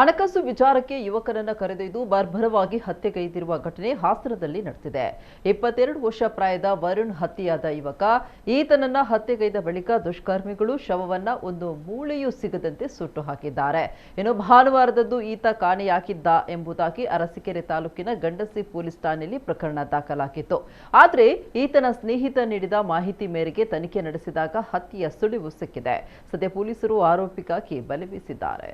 ಹಣಕಾಸು ವಿಚಾರಕ್ಕೆ ಯುವಕನನ್ನ ಕರೆದೊಯ್ದು ಬರ್ಬರವಾಗಿ ಹತ್ಯೆಗೈದಿರುವ ಘಟನೆ ಹಾಸನದಲ್ಲಿ ನಡೆದಿದೆ. 22 ವರ್ಷ ಪ್ರಾಯದ ವರುಣ್ ಹತ್ಯೆಯಾದ ಯುವಕ ಈತನನ್ನ ಹತ್ಯೆಗೈದ ಬಳಿಕ ದುಷ್ಕರ್ಮಿಗಳು ಶವವನ್ನ ಒಂದು ಮೂಳೆಯೂ ಸಿಗದಂತೆ ಸುಟ್ಟು ಹಾಕಿದ್ದಾರೆ. ಇನ್ನು ಭಾನುವಾರದಂದು ಈತ ಕಾಣೆಯಾಗಿದ್ದ ಎಂಬುದಾಗಿ ಅರಸೀಕೆರೆ ತಾಲೂಕಿನ ಗಂಡಸಿ ಪೊಲೀಸ್ ಠಾಣೆಯಲ್ಲಿ ಪ್ರಕರಣ ದಾಖಲಾಗಿತ್ತು. ಆದರೆ ಈತನ ಸ್ನೇಹಿತ ನೀಡಿದ ಮಾಹಿತಿ ಮೇರೆಗೆ ತನಿಖೆ ನಡೆಸಿದಾಗ ಹತ್ಯೆಯ ಸುಳಿವು ಸಿಕ್ಕಿದೆ. ಸದ್ಯ ಪೊಲೀಸರು ಆರೋಪಿಗಾಗಿ ಬಲೆ ಬೀಸಿದ್ದಾರೆ.